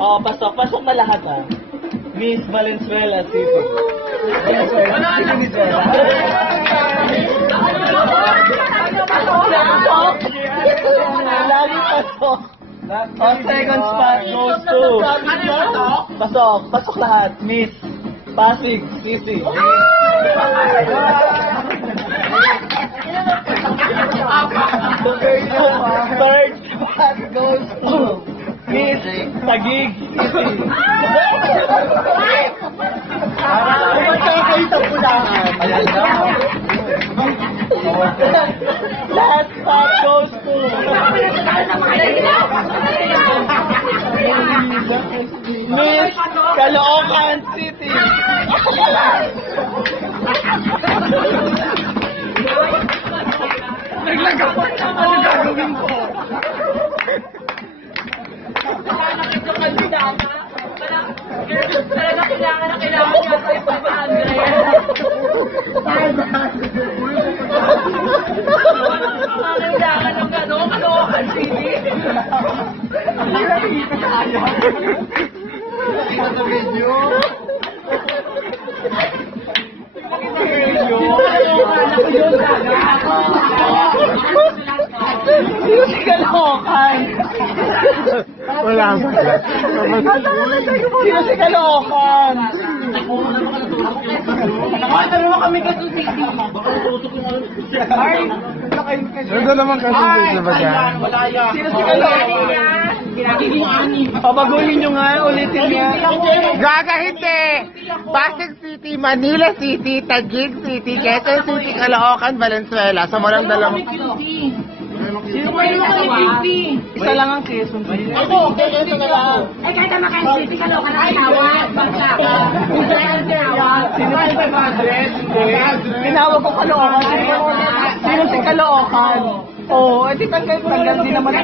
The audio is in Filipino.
Oo, pasok. Pasok na lahat ha. Miss Valenzuela City. Lagi pasok. O, second spot goes to... Pasok. Pasok lahat. Miss Pasig City. Third spot goes to Miss Taguig City. Magkakaitang pulangan. Last spot goes to Miss Caloocan City. Naglagapot siya. Ano gagawin ko? Ito kandidata. Talaga kailangan niya sa ipag-Andrea. Kailangan ng gano'n, Caloocan City. Nakita sa video. Sino si Caloocan? Wala mo. Sino si Caloocan? Nakita naman kami kasi Nandun naman kasi sa baga. Sino si Caloocan? Pabaguhin nyo nga, ulitin nga. Gaga hindi! Pasig City, Manila City, Taguig City, Quezon City, Caloocan, Valenzuela. Sa walang dalawang... Sino ba yung isa lang ang Quezon City? Ito, Quezon na lang. Ay, kahit naman kayo City, Caloocan ang tawag. Sino si 500? Tinawag ko Caloocan. Sino si Caloocan? Oo, edi tanggal din naman.